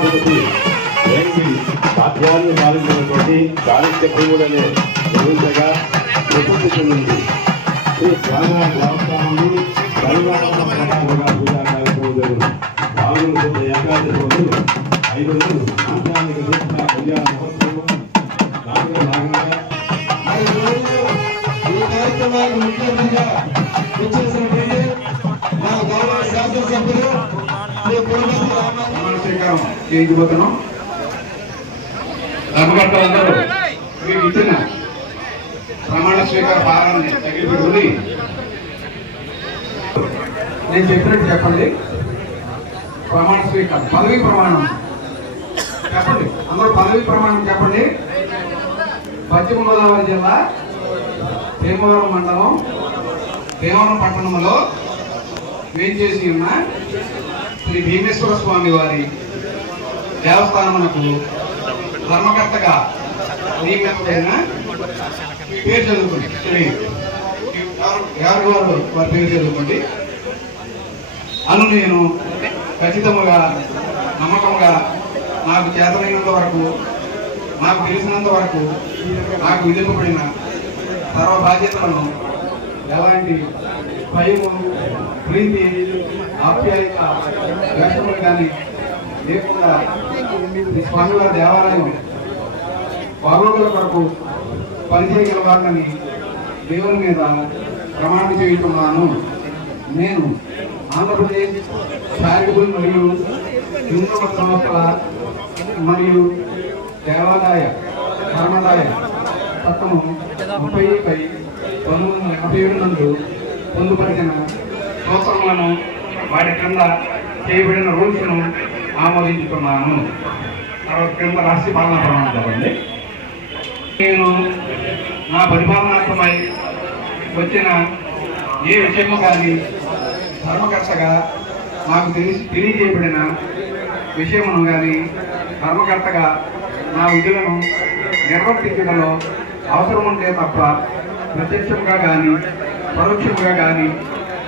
బయలు మఠాధిపతి వేంగి పాలించినటువంటి చాళుక్య భూములనే గ్రహించగా ప్రసిద్ధి చెందింది శ్రీ త్యాగ దేవస్థానంలో కార్యక్రమం జరిగింది. ఏకాదశి ఐదు దీక్ష కళ్యాణ మహోత్సవం. దానిలో భాగంగా ఈ కార్యక్రమానికి చేయించబోతున్నాం ధర్మకర్తలందరూ మీకు ఇచ్చిన ప్రమాణ స్వీకార భారాన్ని తగిలిపెట్టుకుని నేను చెప్పినట్టు చెప్పండి. ప్రమాణ స్వీకారం పదవి ప్రమాణం. చెప్పండి. అందరూ పదవి ప్రమాణం చెప్పండి. పశ్చిమ గోదావరి జిల్లా భీమవరం మండలం భీమవరం పట్టణంలో వేంచేసి ఉన్న శ్రీ భీమేశ్వర స్వామి వారి దేవస్థానమునకు ధర్మకర్తగా నియమితుడైన పేరు చదువుకోండి. ఎవరు వారు వారి పేరు చదువుకోండి. అను నేను ఖచ్చితముగా నమ్మకంగా నాకు చేతనైనంత వరకు నాకు తెలిసినంత వరకు నాకు విధింపబడిన సర్వ బాధ్యతలను ఎలాంటి భయము ప్రీతి ఆప్యాయత వ్యక్తములు కానీ లేకుండా ఈ స్వామివారి దేవాలయం పౌరుల కొరకు పనిచేయగల వారిని దేవుని మీద ప్రమాణం చేయుతున్నాను నేను ఆంధ్రప్రదేశ్ చారిటబుల్ మరియు హిందూ సంస్థల మరియు దేవాదాయ కర్మదాయ చట్టము ముప్పై పై పంతొమ్మిది వందల ఎనభై ఏడు నందు పొందుపరిచిన సూత్రములను వాటి క్రింద చేయబడిన రూల్స్ను ఆమోదించుకున్నాను. తర్వాత క్రింద రాష్ట్రీయ పాలనా ప్రమాణం చదవండి నేను నా పరిపాలనార్థమై వచ్చిన ఏ విషయము కానీ ధర్మకర్తగా నాకు తెలిసి తెలియజేయబడిన విషయమును కానీ ధర్మకర్తగా నా విధులను నిర్వర్తించడంలో అవసరం ఉంటే తప్ప ప్రత్యక్షంగా కానీ పరోక్షంగా కానీ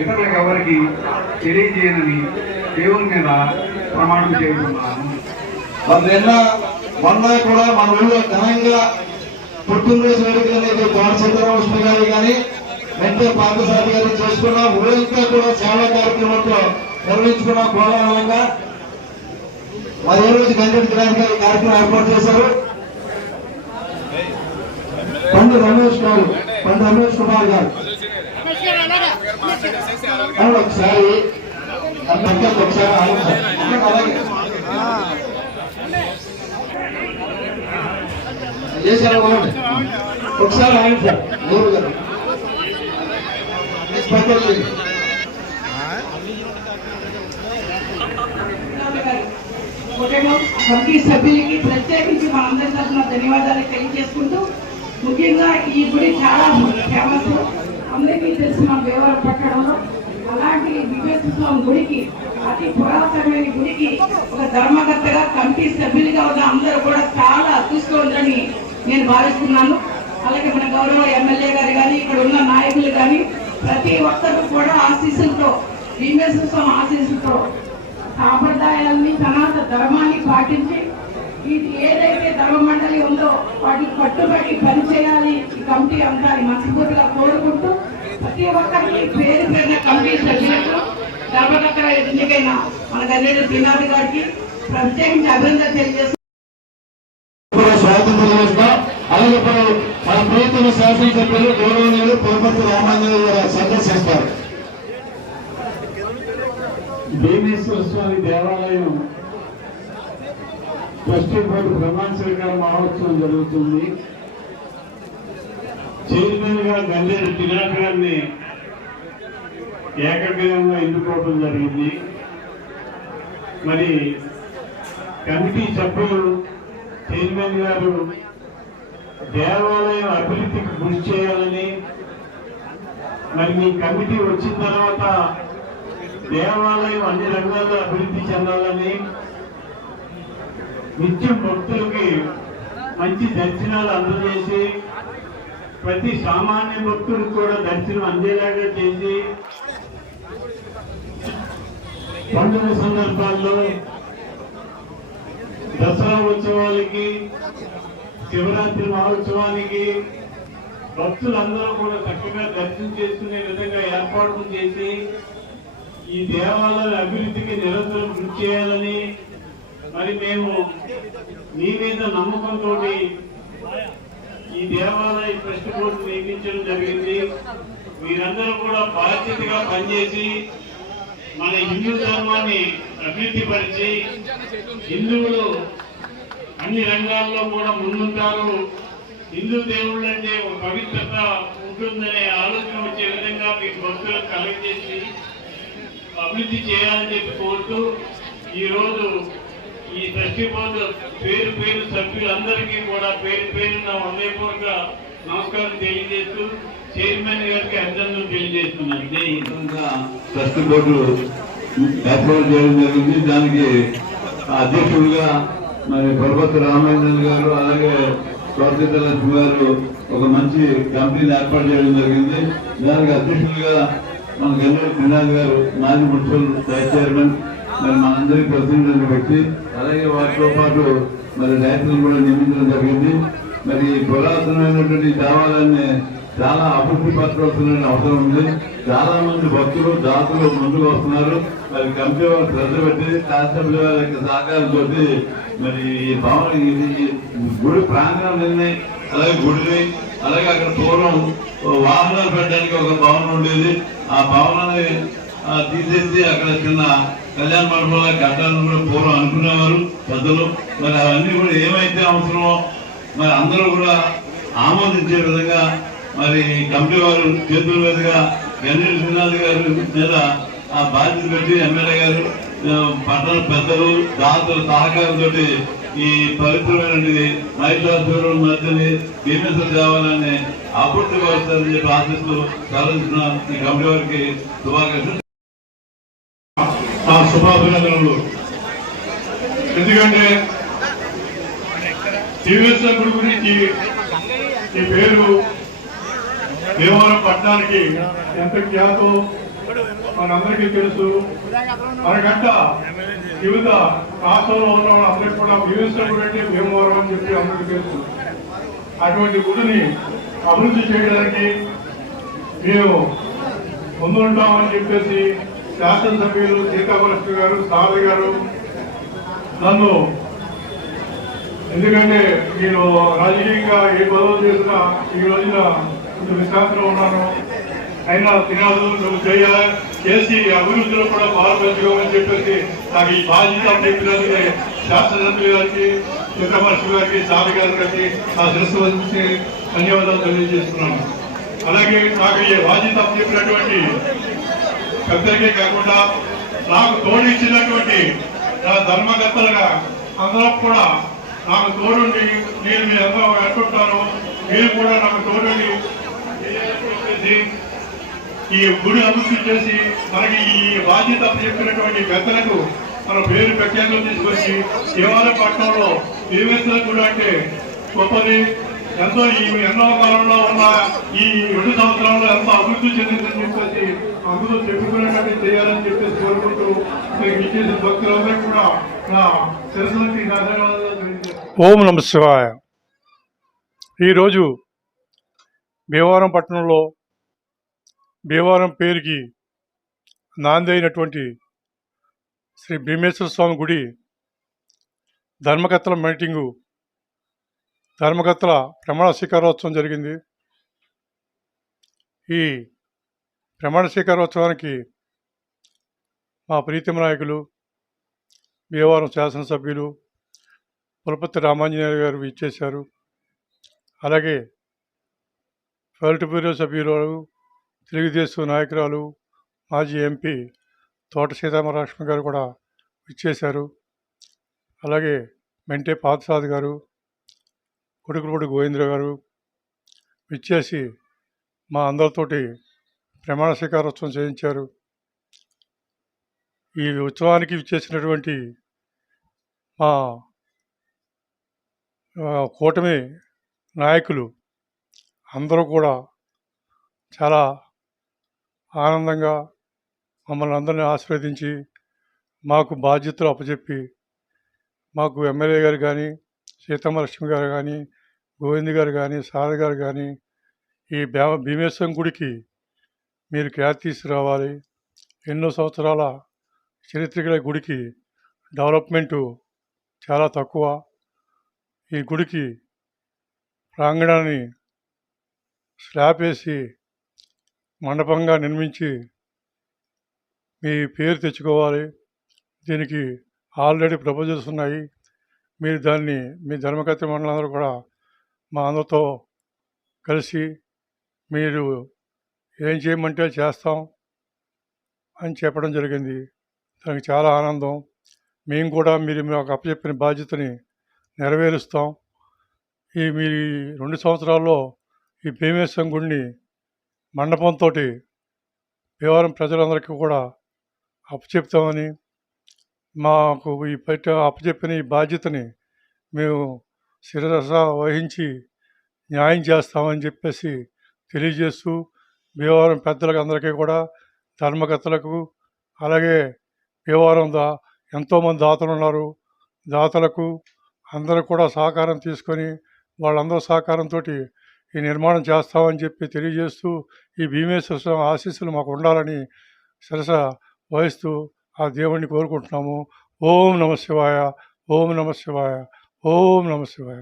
ఇతరులకు ఎవరికి తెలియజేయనని దేవుని మీద ప్రమాణం చేస్తున్నాను మరి నిన్న మొన్న కూడా మన ఊళ్ళో ఘనంగా పుట్టినరోజు వేడుకలు అనేది కోట సీతారామకృష్ణ గారి కానీ వెంటే పార్థసారి గారు చేసుకున్న. ఊరంతా కూడా సేవా కార్యక్రమంతో నిర్వహించుకున్న కోలాహలంగా. మరి ఈ రోజు గ్రామ గారి కార్యక్రమం ఏర్పాటు చేశారు? పండు రమేష్ గారు పండు రమేష్ కుమార్ గారు. ఒకసారి అందరికీ ఒకసారి ఆలోచన అలాగే చేశారు ఒకసారి ఆగండి సార్ నూరు గారు కమిటీ సభ్యులకి ప్రత్యేకించి మా అందరి తరఫున ధన్యవాదాలు. తెలియజేసుకుంటూ ముఖ్యంగా ఈ గుడి చాలా ఫేమస్. అందరికీ తెలిసిన దేవాలయం పట్టడంలో అలాంటి వివేక స్వామి గుడికి అతి పురాతనమైన గుడికి ఒక ధర్మకర్తగా కమిటీ సభ్యులుగా ఉన్న అందరూ కూడా చాలా అదృష్టవంతులని నేను భావిస్తున్నాను. అలాగే మన గౌరవ ఎమ్మెల్యే గారు కానీ ఇక్కడ ఉన్న నాయకులు కానీ ప్రతి ఒక్కరు కూడా ఆశీస్సులతో భీమేశ్వర స్వామి ఆశీస్సులతో సాంప్రదాయాల్ని సనాతన ధర్మాన్ని పాటించి ఇది ఏదైతే ధర్మ మండలి ఉందో వాటికి కట్టుబడి పనిచేయాలి ఈ కమిటీ అంతా మనస్ఫూర్తిగా కోరుకుంటూ ప్రతి ఒక్కరికి పేరు పేరున కమిటీ సభ్యులకు ధర్మకర్త ఎన్నికైన మన గన్నేడు శ్రీనాథ్ గారికి ప్రత్యేకించి అభినందన తెలియజేస్తున్నాను ఇప్పుడు స్వాగతం తెలియజేస్తాం అలాగే ఇప్పుడు మన ప్రియతమ శాసనసభ్యులు గౌరవనీయులు పురపతి రామాంజనేయ గారు సందర్శిస్తారు భీమేశ్వర స్వామి దేవాలయం ట్రస్టీ బోర్డు ప్రమాణ స్వీకార మహోత్సవం జరుగుతుంది. చైర్మన్గా గల్లేరు టినాక్ గారిని ఏకగ్రీవంగా ఎన్నుకోవడం జరిగింది. మరి కమిటీ సభ్యులు చైర్మన్ గారు దేవాలయం అభివృద్ధికి కృషి చేయాలని మరి మీ కమిటీ వచ్చిన తర్వాత దేవాలయం అన్ని రంగాల్లో అభివృద్ధి చెందాలని నిత్యం భక్తులకి మంచి దర్శనాలు అందజేసి ప్రతి సామాన్య భక్తుడికి కూడా దర్శనం అందేలాగా చేసి పండుగ సందర్భాల్లో దసరా ఉత్సవాలకి శివరాత్రి మహోత్సవానికి భక్తులందరూ కూడా చక్కగా దర్శనం చేసుకునే విధంగా ఏర్పాట్లు చేసి ఈ దేవాలయాల అభివృద్ధికి నిరంతరం కృషి చేయాలని మరి మేము మీ మీద నమ్మకంతో ఈ దేవాలయ ట్రస్ట్ బోర్డు నియమించడం జరిగింది. మీరందరూ కూడా బాధ్యతగా పనిచేసి మన హిందూ ధర్మాన్ని అభివృద్ధి పరిచి హిందువులు అన్ని రంగాల్లో కూడా ముందుంటారు. హిందూ దేవుళ్ళు అంటే ఒక పవిత్రత ఉంటుందనే ఆలోచన వచ్చే విధంగా మీ భక్తులకు చేసి అభివృద్ధి చేయాలని చెప్పి కోరుతూ ఈ రోజు ఈ ట్రస్టీ బోర్డు పేరు పేరు సభ్యులందరికీ కూడా పేరు పేరున హృదయపూర్వక నమస్కారం తెలియజేస్తూ చైర్మన్ గారికి అభినందనలు తెలియజేస్తున్నాను. జై హింద్ ఇంకా బోర్డు ఏర్పాటు చేయడం జరిగింది. దానికి అధ్యక్షుడిగా మరి పర్వత రామేంద్రన్ గారు అలాగే స్వాతిత లక్ష్మి గారు ఒక మంచి కంపెనీని ఏర్పాటు చేయడం జరిగింది. దానికి అధ్యక్షులుగా మన గన్నూరు శ్రీనాథ్ గారు మాజీ మున్సిపల్ వైస్ చైర్మన్ మరి మనందరి ప్రతినిధులను పెట్టి అలాగే వాటితో పాటు మరి రైతులను కూడా నియమించడం జరిగింది. మరి ఈ పురాతనమైనటువంటి దేవాలయాన్ని చాలా అభివృద్ధి పరచవలసిన అవసరం ఉంది. చాలా మంది భక్తులు దాతలు ముందుకు వస్తున్నారు. మరి కమిటీ వారు శ్రద్ధ పెట్టి శాసనసభ్యుల వారి యొక్క సహకారంతో మరి ఈ భవన ఇది గుడి ప్రాంగణం అలాగే గుడిని అలాగే అక్కడ పూర్వం వాహనాలు పెట్టడానికి ఒక భవనం ఉండేది. ఆ భవనాన్ని తీసేసి అక్కడ చిన్న కళ్యాణ మండపంలో కట్టాలని కూడా పూర్వం అనుకునేవారు పెద్దలు. మరి అవన్నీ కూడా ఏమైతే అవసరమో మరి అందరూ కూడా ఆమోదించే విధంగా మరి కమిటీ వారు చేతుల మీదుగా గణేష్ శ్రీనాథ్ గారు మీద ఆ బాధ్యత పెట్టి ఎమ్మెల్యే గారు పట్టణ పెద్దలు దాతలు సహకారంతో ఈ పవిత్రమైనది మహిళాసురం మధ్యని భీమేశ్వర దేవాలయాన్ని అభివృద్ధి పరుస్తారని చెప్పి ఆశిస్తూ సాధించిన ఈ కమిటీ వారికి శుభాకాంక్షలు. నా శుభాభినందనలు. ఎందుకంటే టీవీఎస్ గుడి గురించి ఈ పేరు దేవరం పట్టణానికి ఎంత ఖ్యాతో మనందరికీ తెలుసు. మనకంట వివిధ రాష్ట్రంలో ఉన్న వాళ్ళందరికీ కూడా భీమేశ్వర గుడి అంటే భీమవరం అని చెప్పి అందరికీ తెలుసు. అటువంటి గుడిని అభివృద్ధి చేయడానికి మేము ముందుంటామని చెప్పేసి శాసనసభ్యులు సీతామలక్ష్మి గారు సారథి గారు నన్ను. ఎందుకంటే నేను రాజకీయంగా ఏ పదవులు చేసినా ఈ రోజున కొంచెం విశ్రాంతిలో ఉన్నాను. అయినా తినాదు నువ్వు చేయాలి. చేసి అభివృద్ధిలో కూడా పాల్పంచుకోమని చెప్పేసి నాకు ఈ బాధ్యత చెప్పినందుకే శాసనసభ్యులు గారికి సీతామలక్ష్మి గారికి సారథి గారికి నా శిరస్సు వచ్చి ధన్యవాదాలు తెలియజేస్తున్నాను. అలాగే నాకు ఈ బాధ్యత చెప్పినటువంటి పెద్దరికే కాకుండా నాకు తోడిచ్చినటువంటి నా ధర్మకర్తలుగా అందరూ కూడా నాకు తోడుండి నేను మీ అందరూ అంటుంటాను మీరు కూడా నాకు తోడుండి. ఈ గుడి అభివృద్ధి చేసి మనకి ఈ బాధ్యత చెప్పినటువంటి పెద్దలకు మన పేరు ప్రఖ్యాతులు తీసుకొచ్చి దేవాలయ పట్టణంలో దేవేశ్వర గుడి అంటే గొప్పది ఎంతో ఎన్నో కాలంలో ఉన్న ఈ రెండు సంవత్సరాల్లో ఎంతో అభివృద్ధి చెందిందని చెప్పేసి అందులో చెప్పుకునేటట్టు చేయాలని చెప్పేసి కోరుకుంటూ మీకు ఇచ్చేసిన భక్తులందరికీ కూడా నా శిరస్సులకి ఓం నమ శివాయ. ఈరోజు భీమవరం పట్టణంలో భీమవరం పేరుకి నాంది అయినటువంటి శ్రీ భీమేశ్వర స్వామి గుడి ధర్మకర్తల మీటింగు ధర్మకర్తల ప్రమాణ స్వీకారోత్సవం జరిగింది. ఈ ప్రమాణ స్వీకారోత్సవానికి మా ప్రీతిమ నాయకులు భీమవరం శాసనసభ్యులు పులపతి రామాంజనేయ గారు ఇచ్చేశారు అలాగే ఫెల్ట్ బ్యూరో సభ్యురాలు తెలుగుదేశం నాయకురాలు మాజీ ఎంపీ తోట సీతామహాలక్ష్మి గారు కూడా ఇచ్చేశారు అలాగే మెంటే పార్థసాద్ గారు కొడుకులపూడి గోవింద్ర గారు విచ్చేసి మా అందరితోటి ప్రమాణ స్వీకారోత్సవం చేయించారు. ఈ ఉత్సవానికి విచ్చేసినటువంటి మా కూటమి నాయకులు అందరూ కూడా చాలా ఆనందంగా మమ్మల్ని అందరినీ ఆశీర్వదించి మాకు బాధ్యతలు అప్పచెప్పి మాకు ఎమ్మెల్యే గారు కానీ సీతమ్మ లక్ష్మి గారు కానీ గోవింద్ గారు కానీ సార్ గారు కానీ ఈ భీమేశ్వరం గుడికి మీరు ఖ్యాతి తీసుకురావాలి. ఎన్నో సంవత్సరాల చరిత్ర గుడికి డెవలప్మెంటు చాలా తక్కువ. ఈ గుడికి ప్రాంగణాన్ని స్లాబ్ వేసి మండపంగా నిర్మించి మీ పేరు తెచ్చుకోవాలి. దీనికి ఆల్రెడీ ప్రపోజల్స్ ఉన్నాయి. మీరు దాన్ని మీ ధర్మకర్త మండలందరూ కూడా మా అందరితో కలిసి మీరు ఏం చేయమంటే చేస్తాం అని చెప్పడం జరిగింది. దానికి చాలా ఆనందం. మేము కూడా మీరు మాకు అప్పచెప్పిన బాధ్యతని నెరవేరుస్తాం. ఈ మీ రెండు సంవత్సరాల్లో ఈ భీమేశ్వరం గుడిని మండపంతో భీమవరం ప్రజలందరికీ కూడా అప్పచెప్తామని మాకు ఈ పెట్ట అప్పచెప్పిన ఈ బాధ్యతని మేము శిరస వహించి న్యాయం చేస్తామని చెప్పేసి తెలియజేస్తూ భీమవరం పెద్దలకు అందరికీ కూడా ధర్మకర్తలకు అలాగే భీమవరం దా ఎంతోమంది దాతలు ఉన్నారు. దాతలకు అందరూ కూడా సహకారం తీసుకొని వాళ్ళందరూ సహకారంతో ఈ నిర్మాణం చేస్తామని చెప్పి తెలియజేస్తూ ఈ భీమేశ్వర స్వామి ఆశీస్సులు మాకు ఉండాలని శిరస వహిస్తూ ఆ దేవుణ్ణి కోరుకుంటున్నాము. ఓం నమ శివాయ ఓం నమ శివాయ. ఓం నమ శివాయ.